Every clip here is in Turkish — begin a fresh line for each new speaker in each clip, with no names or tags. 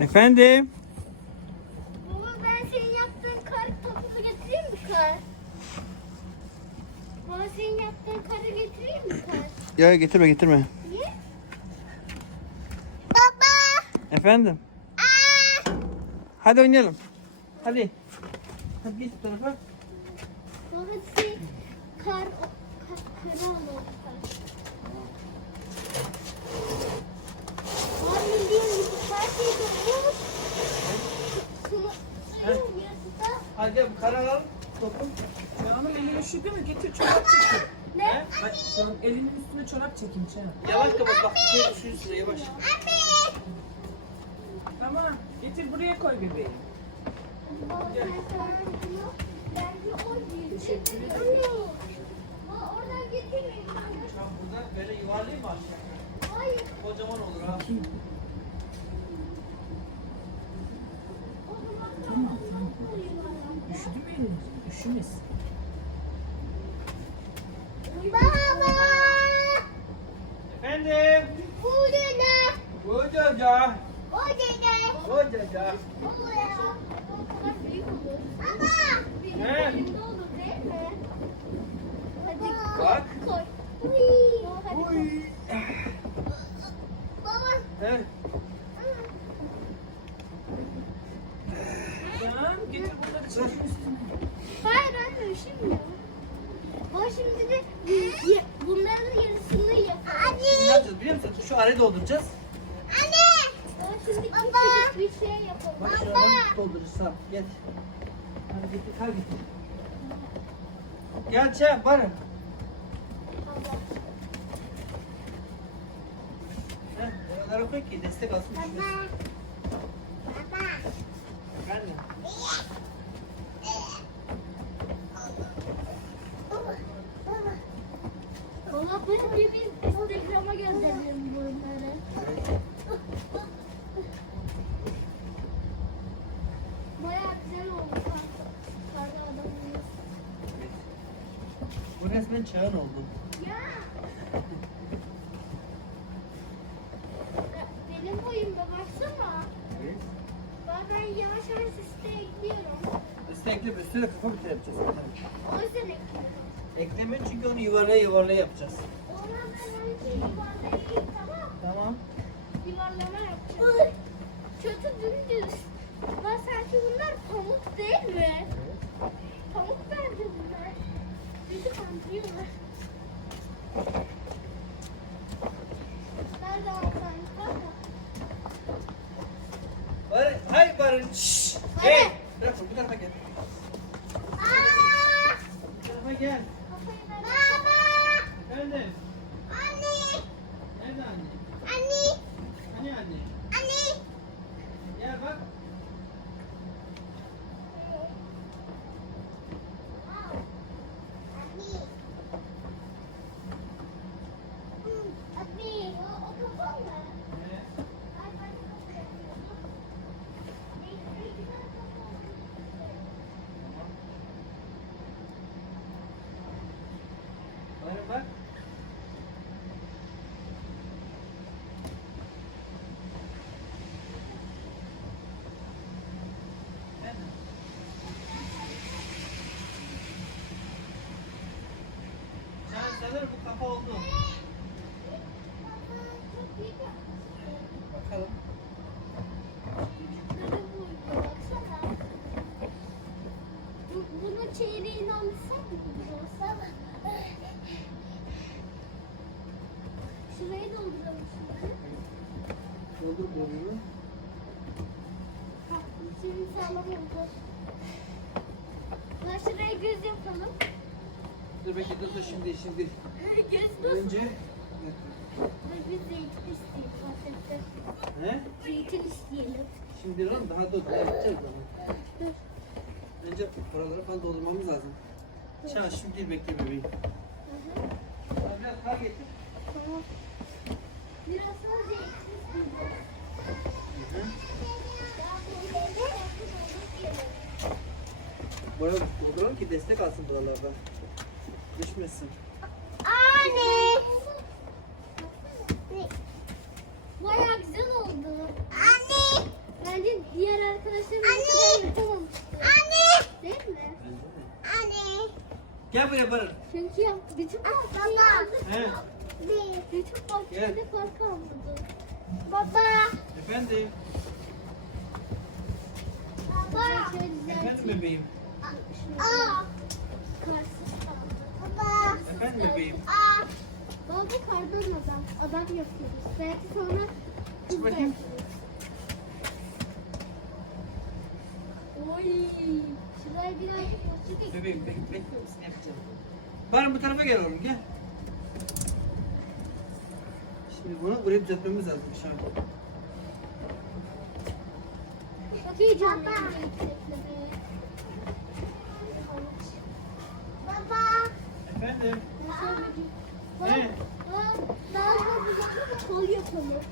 Efendim?
Baba ben senin yaptığın kar topumu getireyim mi kar? Baba senin yaptığın karı getireyim mi kar?
Ya getirme getirme.
Niye? Baba!
Efendim?
Aa!
Hadi oynayalım. Hadi. Hadi geç bu tarafa.
Baba sen kar, kar, karı al o kar. Var bildiğin gibi her şeyi topluyormuş. Kılı, yarısı
Hadi gel bu karar al. Topu.
Canım elini üşüdü mü? Getir çorap çekeyim.
Ne?
Bak çorap, elinin üstüne çorap çekeyim Çağan.
Yavaş kapat bak. Şey düşün üstüne yavaş.
Tamam. Getir buraya koy bebeği.
Oradan getirmeyin.
Burada böyle yuvarlayayım mı aşağı?
Hayır.
Kocaman olur ha.
O zaman tamam.
Elin? Üşümesin.
Baba!
Efendim?
Bu ne?
Kocaca.
O ne?
Kocaca.
Baba ya. O kadar büyük olur. Baba!
Ne?
boyumda olur değil mi? Hadi
Bak.
koy. Uy.
Uy.
Baba.
He.
Can getir bunları çekin üstüne.
Hayır anne üşümüyor. Baba şimdi de y- bunların yarısını yapalım.
Şimdi ne yapacağız arayı dolduracağız.
Anne! Baba bir şey yapalım.
Bak şuradan. Tamam. Gel. Hadi getir kar getir. Gel çek varım. Heh, oralara koy ki destek alsın. düşmesin.
Baba.
Efendim?
Baba bunu bir biz Instagram'a gönderelim bunları. Bayağı güzel oldu. kar- Karda adamımız.
Bu resmen çağın oldu.
Ya. Benim boyumda baksana.
Evet.
Bak ben yavaş yavaş üstte ekliyorum.
Üstüne ekleme üstüne kafa yapacağız.
O yüzden ekliyorum.
Ekleme çünkü onu yuvarlaya yuvarlaya yapacağız.
Tamam. Yuvarlama yapacağım. Kötü dümdüz. Lan sanki bunlar pamuk değil mi? Pamuk bence bunlar. Bizi kandırıyorlar. Nerede alsan? Bak.
Barın, hay barın. Şşş.
Hadi.
Hey. Bırak bu tarafa gel.
Aa!
Bu tarafa gel.
Baba!
Efendim?
Anne!
Nerede anne?
Anne!
Hani anne?
Anne!
Gel bak.
Abi, o, o kapan mı?
Ne?
Ay, ben kapıyorum. Elektrikler kapalı.
Barın bak. Efendim? Oldu.
Çok iyi yapmışsın.
Bakalım.
Bunun çeyreğini alırsak mı? Şurayı dolduralım şimdi.
Doldur boyunu.
Ha, şimdi sağlam oldu. Ben şuraya göz yapalım.
Dur bekle dur dur şimdi şimdi. Önce
bir zeytin isteyelim. Bahsette.
ne?
Zeytin isteyelim.
Şimdi lan daha dur daha yapacağız daha.
Dur.
Önce paraları falan doldurmamız lazım. Çağ şimdi bekle bebeğim. Biraz kar getir.
Tamam. Biraz daha zeytin isteyelim.
Hı hı. Buraya dolduralım ki destek alsın buralardan. Düşmesin.
Anne. Baya güzel oldu. Anne. Ben Bence diğer arkadaşlarım Anne. yapamamıştı. Anne. Değil mi? Anne.
Gel buraya Baran.
Çünkü ya bütün bahçeyi
He.
Bütün bahçede
Gel.
park almadı. Baba.
Efendim.
Baba.
Efendim bebeğim.
Aa. Karsız kaldı. Baba.
Efendim bebeğim.
Aa. Baba kardan adam. Adam yapıyoruz. Belki sonra
Çık bakayım.
Oy. Şuraya biraz boşluk
Bebeğim bekle bekle misin yapacağım. Baran bu tarafa gel oğlum gel. Şimdi bunu buraya düzeltmemiz lazım şu an.
Çok heyecanlıyım. Baba.
Efendim.
Baba.
Ne?
Yapalım.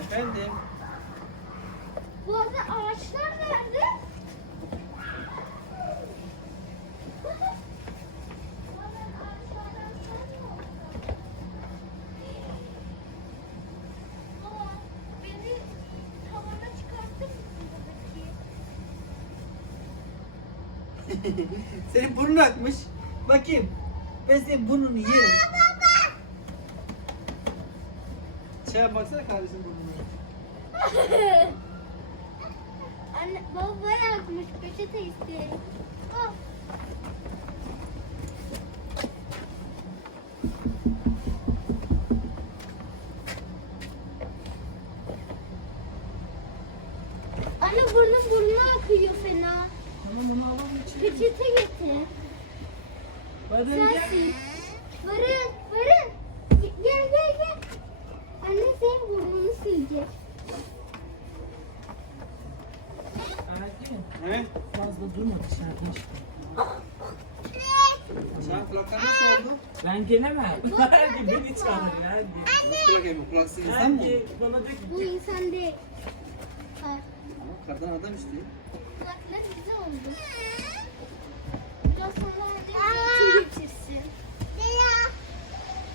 Efendim.
Bu arada ağaçlar nerede?
Senin burnun akmış. Bakayım. Ben senin burnunu yerim. Şeye baksana kardeşim burnuna.
Anne, baba yakmış peçete isteyelim. Oh. Anne burnum burnuna akıyor fena.
Tamam onu alalım.
Peçete getir.
Barın gel.
Sensin. Varın, varın. Gel, gel, gel. Anne senin burnunu silecek.
Ergin.
He?
Fazla durma dışarıda işte.
Sen kulaklar nasıl oldu?
Ben gelemem. Ergin beni Ergin.
Nasıl kulak? Kulaksız insan mı?
Ergin bana de
Bu insan değil. Ha,
Ama Kardan adam işte.
kulaklar güzel oldu. Biraz sonra anne zeytin getirsin.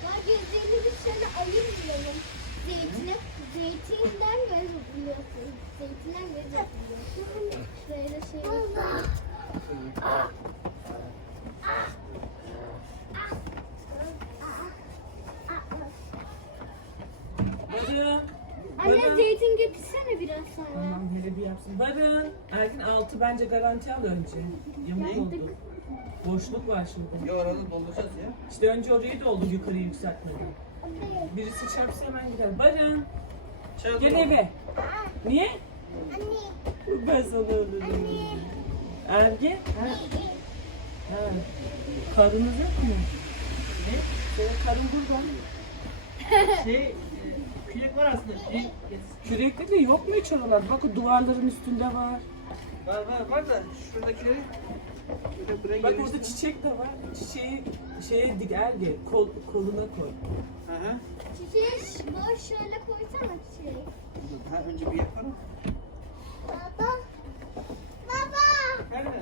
Ya gözlerini bir şöyle alayım diyorum. Zeytine, zeytinden göz buluyorsun. Zeytinden göz buluyorsun. Şöyle şey yapalım.
Barın.
Anne
Barın.
zeytin getirsene biraz sonra.
Tamam hele bir yapsın. Barın. Ergin altı bence garanti al önce. Yamuk oldu. Boşluk var şurada.
Yo arada dolduracağız ya.
İşte önce orayı doldu yukarıyı yükseltmeden. Birisi çarpsa hemen gider. Barın.
Çay
Gel eve. Niye?
Anne.
Ben sana ölürüm. Ergin. Ha. Ha. Karınız yok mu?
Ne?
Senin karın burada.
Şey, kürek var aslında. Kürek
Kürekli de yok mu hiç oralar? Bakın duvarların üstünde var.
var var var da şuradakileri şöyle buraya
Bak orada çiçek de var. Çiçeği şeye dik Ergin. Kol, koluna koy.
Hı hı.
Çiçeği boş şöyle koysana çiçeği.
Daha önce bir yapalım.
Baba. Baba.
Nerede?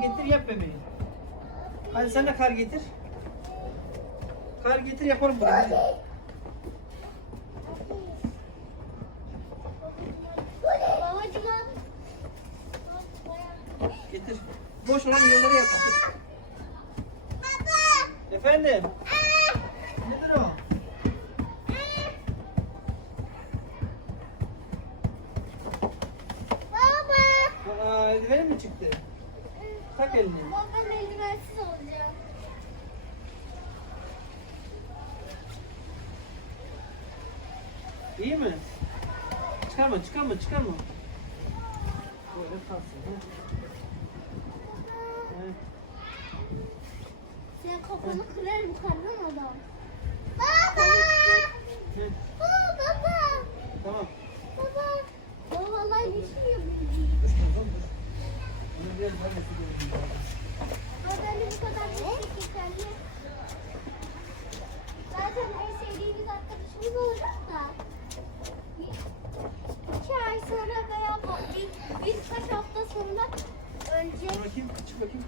Getir yap bebeğim. Hadi sen de kar getir. Kar getir yapalım bunu. Hadi. Getir. Boş olan yerlere yapıştır.
Baba.
Efendim. Nedir o?
Baba.
Aa, eldivenin mi çıktı? Tak elini.
Baba ben eldivensiz olacağım.
İyi mi? Çıkarma, çıkarma, çıkarma. Böyle kalsın. ha. Evet.
Senin kafanı kırarım karnın adam. Baba.
Hı,
Baba. Baba.
Tamam.
Baba. Baba vallahi düşmüyor.
Dur, dur, dur. Bunu biraz daha yapıyorum.
Baba ben de bu kadar yüksek yeterli. Zaten en sevdiğimiz arkadaşımız olacak da. İki ay sonra veya bu- bir, birkaç hafta sonra önce
Dur bakayım, çık bakayım.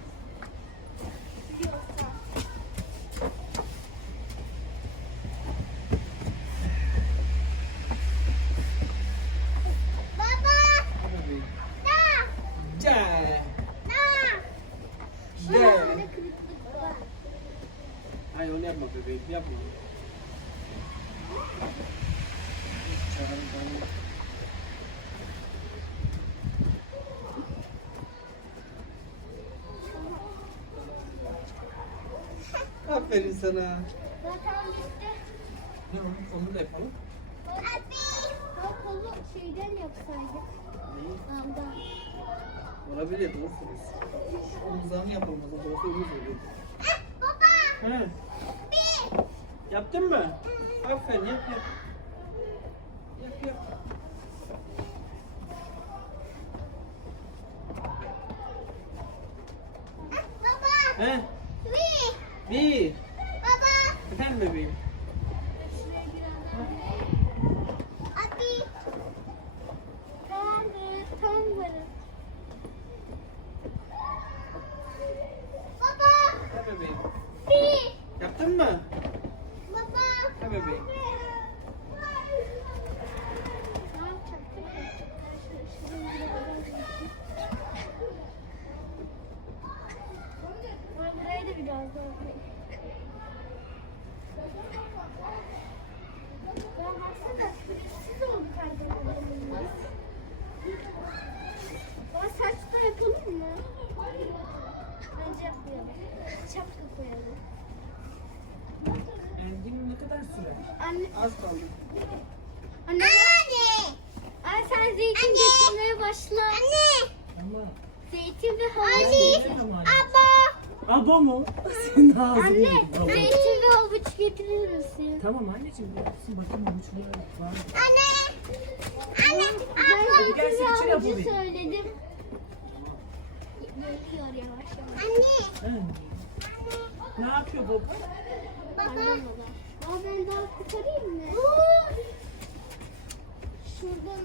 biliyorsa. Baba!
Hadi bebeğim.
Da!
Gel.
Da!
Gel.
Bana kırıklık var.
Hayır onu yapma bebeğim, yapma. Çağırın bana. Aferin sana.
Zaten bitti.
Ne onu, onu da yapalım.
Bak kolu şeyden yapsaydık.
Neyi?
Damdan.
Olabilir, doğru söylüyorsun. Omuzlarını yapalım o zaman, doğru omuz oluyor.
Baba!
He. Yaptın mı? Aferin, yap yap. Yap yap.
Baba!
He.
Bir!
Bir.
Baba!
Efendim bebeğim.
Abi! Tamam mı? Tamam varım. Baba!
Ha bebeğim.
Bir!
Yaptın mı?
Baba!
Ha bebeğim.
Ne yapacaktık? Burayı da biraz daha Ya baksana kırıksız oldu kardeşim. Bana saçta yapalım mı? Bence yapmayalım. Şapka koyalım.
Ergin ne kadar sürer?
Anne, anne. Anne. Ay sen zeytin getirmeye başla. Anne.
Ama
Zeytin ve havuç.
Ama.
Abla.
Aba mı? Senin ağzını
Anne. Zeytin ve havuç getirir misin?
Tamam anneciğim yapsın bakayım uçları var.
Anne. Anne. Ben
Gel
zeytin ve havucu söyledim. Geliyor yavaş yavaş. Anne.
He. Ne yapıyor baba?
Baba. Aa, ben daha kurtarayım mı? Şuradan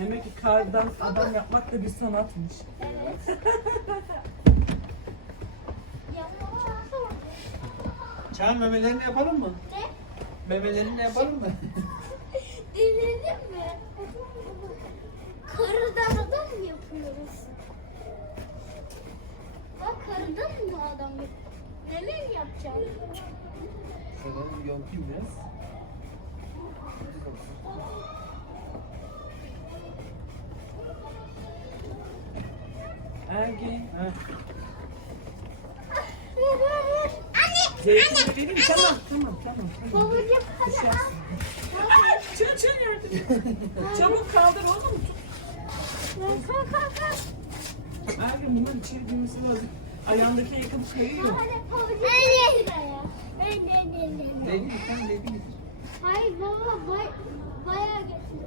Demek ki kardan adam yapmak da bir sanatmış.
Zor.
Çağın memelerini yapalım mı?
Ne?
Memelerini yapalım mı?
Dinledin mi? Karıdan adam mı yapıyoruz? Bak karıdan mı adam yapıyoruz? Neler yapacağım?
Şöyle yontayım biraz.
Ergin.
Ha.
Zeytini vereyim tamam tamam tamam. tamam.
Babacım hadi al.
Çın çın yardım. Çabuk kaldır oğlum.
Kalk kalk kalk.
Ergin bunlar içeri girmesi lazım. Ayağındaki ayakkabı kayıyor.
Hadi babacım. Anne!
Leyli getir.
Hayır baba bay, bayağı getir.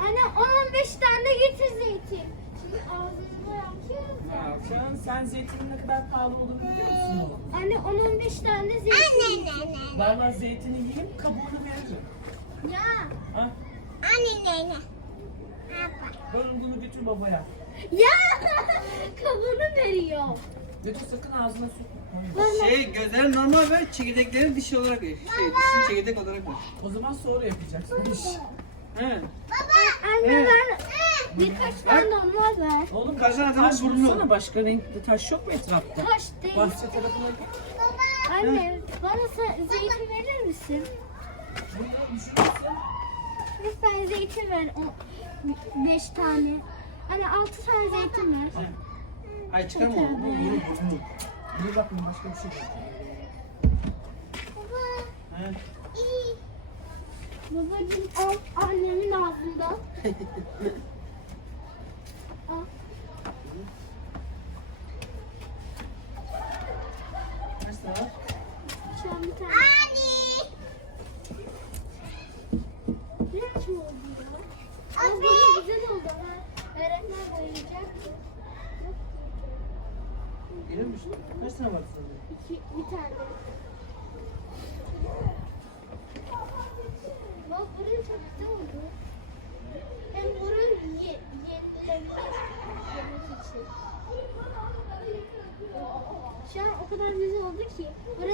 Anne 10-15 tane getir zeytin. Çünkü ağzımızda yakıyoruz ya.
Çağın sen zeytinin ne kadar pahalı olduğunu biliyor musun oğlum?
Anne 10-15 tane zeytin. Anne anne.
Valla zeytini yiyeyim kabuğunu veririm.
Ya.
Ha?
Anne anne.
Oğlum bunu götür babaya.
Ya kabuğunu veriyor.
Götür sakın ağzına sokma.
Şey gözleri normal ver, çekirdekleri dişi olarak ver. Şey, dişini çekirdek olarak ver.
O zaman sonra yapacaksın.
He.
Anne
Evet.
ver. Birkaç tane normal ver.
Oğlum
Kaşar adamın
taş
burnu.
bulsana başka renkli taş yok mu etrafta?
Taş değil.
Bahçe tarafına git.
Anne bana sen zeytin verir misin?
Burada düşürürsün.
Lütfen zeytin ver. O, beş tane. Anne altı tane zeytin ver.
Ay çıkarma. Bu burnu burnu.
İyi bakın başka bir şey yok.
He.
Babacım al annemin ağzında. al.
Kaç tane var?
Şu an bir tane. Biraz mı oldu ya? Ama bana güzel oldu. Ha. Öğretmen boyayacak.
Gelir misin? Kaç tane var sende?
İki, bir tane. Bak buraya çok güzel oldu. Hem burayı ye, yenilebilir. Yemek için. Şu an o kadar güzel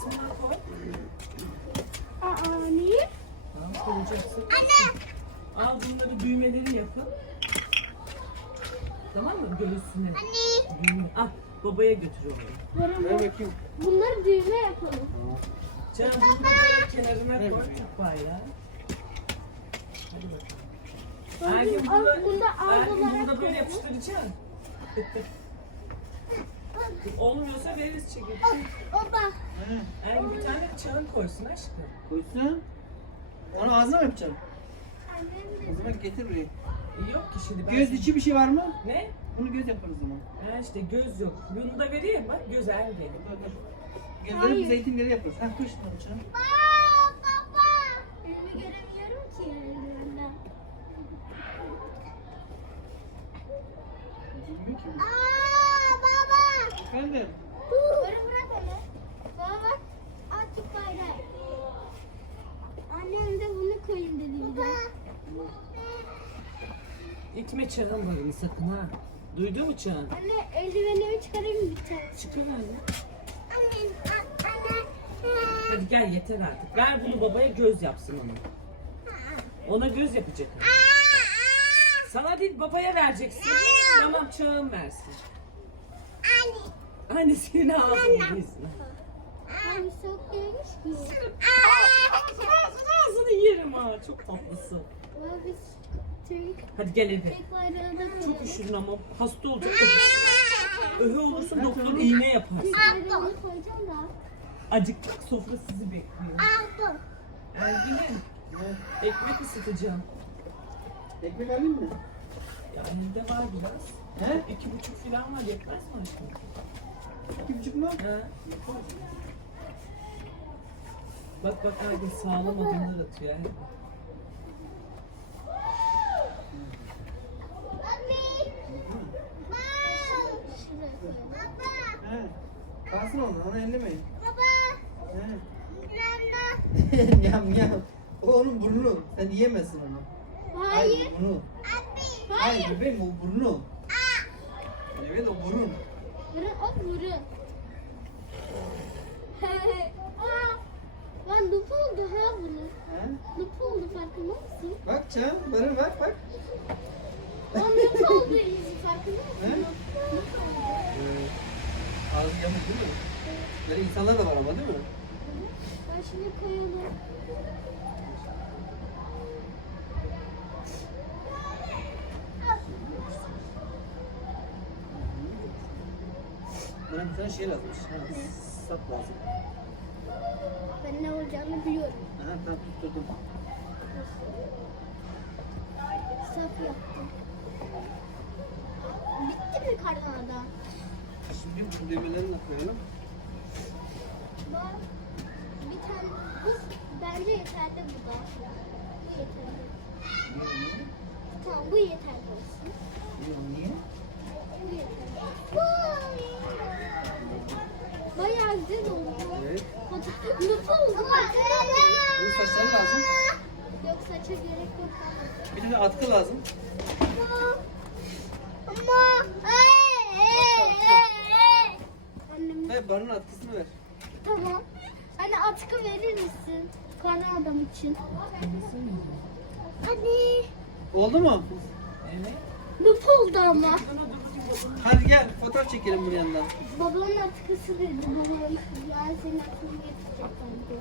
kısmına koy.
Aa niye?
Tamam koyacaksın.
Anne.
Al bunları düğmeleri yapın. Tamam mı? Göğsüne.
Anne.
Düğme. Al babaya götür onu.
Ver bakayım.
Bunları düğme yapalım.
Can bunu da böyle kenarına koy bayrağı. Hadi bakalım. Ergin
al,
bunu da, Ergin bunu böyle yapıştıracaksın. Olmuyorsa veririz çekip.
Baba.
He.
Ergin bir tane çağın koysun aşkım.
Koysun. Onu ağzına mı yapacaksın?
Annem
O zaman getir buraya.
E, Yok ki şimdi ben...
Göz içi bir şey var mı?
Ne?
Bunu göz yaparız o zaman.
Ha işte göz yok. Bunu da vereyim bak göz Ergin.
Dur dur. Gözleri
Hayır.
zeytinleri yaparız. Ha koş şunu içine.
Baba. Elimi göremiyorum ki elimden.
Bilmiyor ki.
Aa.
Efendim.
Bana bırak onu. Baba bak. Artık bayrak. Annem de bunu koyun dedi bir de.
İtme çağın barını sakın ha. Duydu mu çağın?
Anne eldivenimi çıkarayım bir tane.
Çıkar anne.
Anne, anne.
Hadi gel yeter artık. Ver bunu babaya göz yapsın onu. Ona göz yapacak. Sana değil babaya vereceksin. Tamam çağın versin.
Anne.
Annesinin ağzını yesin.
Değilmiş ki.
Ağzını ağzını yerim ha. Çok tatlısın. Hadi gel eve. Çok üşüdün ama hasta olacak. Öhe olursun doktor iğne yapar. Acıktık sofra sizi bekliyor. Ergin'im ekmek ısıtacağım.
Ekmek alayım mı?
Ya elimde var biraz.
He?
İki buçuk falan var yetmez mi aşkım?
İki buçuk mu?
He. Bak bak Ergin sağlam adımlar atıyor.
He. Kalsın onu, onu ellemeyin. He. yam yam. O onun burnu. Sen yiyemezsin onu.
Hayır.
burnu.
Hayır.
Hayır bebeğim o burnu. Evet o burun.
Burun o burun. Aa, Lan lup oldu ha bunu.
He?
Lup oldu farkında mısın?
Bak Can, barın bak bak.
O lup oldu yüzü farkında mısın? Lup oldu.
Ağzı yamuk değil mi? Böyle insanlar da var ama değil mi?
Ben şimdi koyalım.
Bana bir tane şey lazım. Ha, sap lazım.
Ben ne olacağını biliyorum.
Aha, tamam tutturdum.
Saf yaptım. Bitti mi karnada?
Şimdi bu düğmelerini koyalım.
Bak. Bir tane. Bu bence yeterli bu da. Bu yeterli. Tamam bu yeterli olsun.
Niye?
Bu yeterli. Nasıl oldu?
Bunun saçları lazım.
Yok saça gerek yok.
Bir de atkı lazım.
Ama. Annem
Ve barın atkısını ver.
tamam. Anne atkı verir misin? Kara adam için. Hadi.
Oldu mu?
Evet.
Lup oldu ama.
Hadi gel fotoğraf çekelim bunun yanından.
Babamın atkısı dedi. Babam yani senin atkını getirecek bence.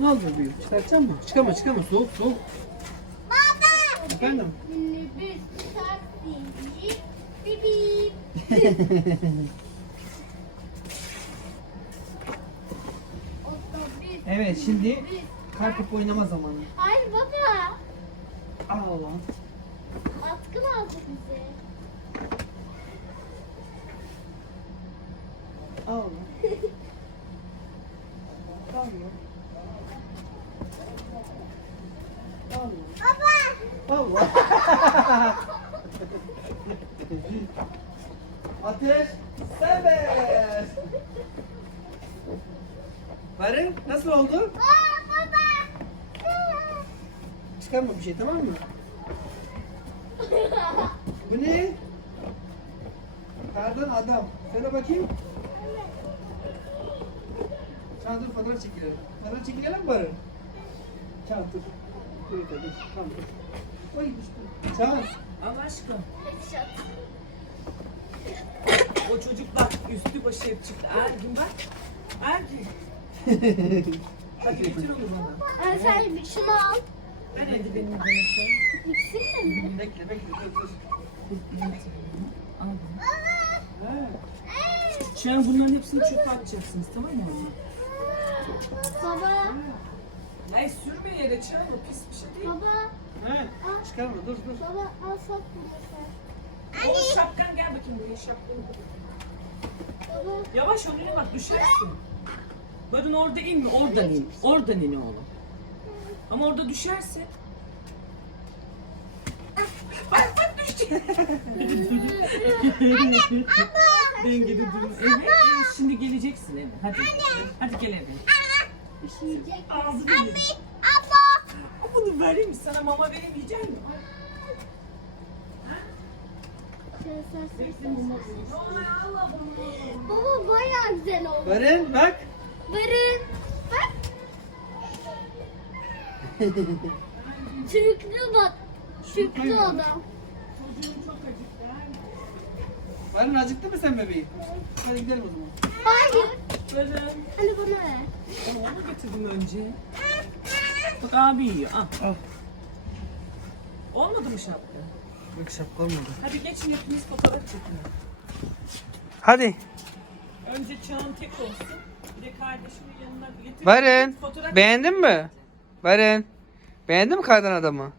Ne oldu büyük? Çıkartacak mı? Çıkama çıkama soğuk soğuk.
Baba.
Efendim?
Minibüs taksi. Bibi. Otobüs.
Evet şimdi
minibüs.
kartopu oynama zamanı.
Hayır baba.
Al lan.
Atkı lazım bize.
Al lan. Al lan. Al lan.
Baba.
Al lan. Ateş serbest. Varın nasıl oldu? Çıkarma bir şey tamam mı? Bu ne? Kardan adam. Söyle bakayım. Çağ dur fotoğraf çekilelim. Fotoğraf çekilelim mi bari? Çağ dur. Dur dur dur. Tamam dur. Oy düştü. Çağ.
Allah aşkına. O çocuk bak üstü başı hep çıktı. Ergin bak. Ergin. Hadi getir onu bana.
Aa, sen bir şunu al.
Ben hadi benim bunu şey.
İkisini de mi?
bekle bekle dur dur.
Al bunu.
Ha.
Şu an bunların hepsini çöpe atacaksınız tamam mı?
Baba.
Ay sürme yere çağır o pis bir şey değil.
Baba.
Ha. Çıkarma dur dur.
Baba al sat bunu sen.
O şapkan gel bakayım buraya şapkanı.
Baba.
Yavaş ol yine bak düşersin. Bakın orada in mi? Oradan in. Oradan in oğlum. Ama orada düşerse. Bak bak düştü. Dengede durun. Evet, evet şimdi geleceksin eve. Hadi. Hadi gel eve.
Üşüyecek.
Ağzını yiyin.
Abla.
Bunu vereyim mi sana mama vereyim yiyecek Allah.
Baba bayağı güzel oldu.
Varın bak.
Varın. Bak. Çürüklü bak. Çürüklü adam.
Çok acıktı.
Varın acıktı mı sen bebeğim? Hadi gidelim o zaman.
Hayır.
Böyle.
Hani bana ver.
Onu getirdim önce. Bak abi yiyor. Al.
Al.
Olmadı mı şapka?
Bak şapka olmadı.
Hadi geçin hepiniz fotoğraf çekin.
Hadi.
Önce Çağan tek olsun. Bir de kardeşimin yanına getir.
Varın.
Fotoğraf
Beğendin mi? Varın. Beğendin mi kardan adamı?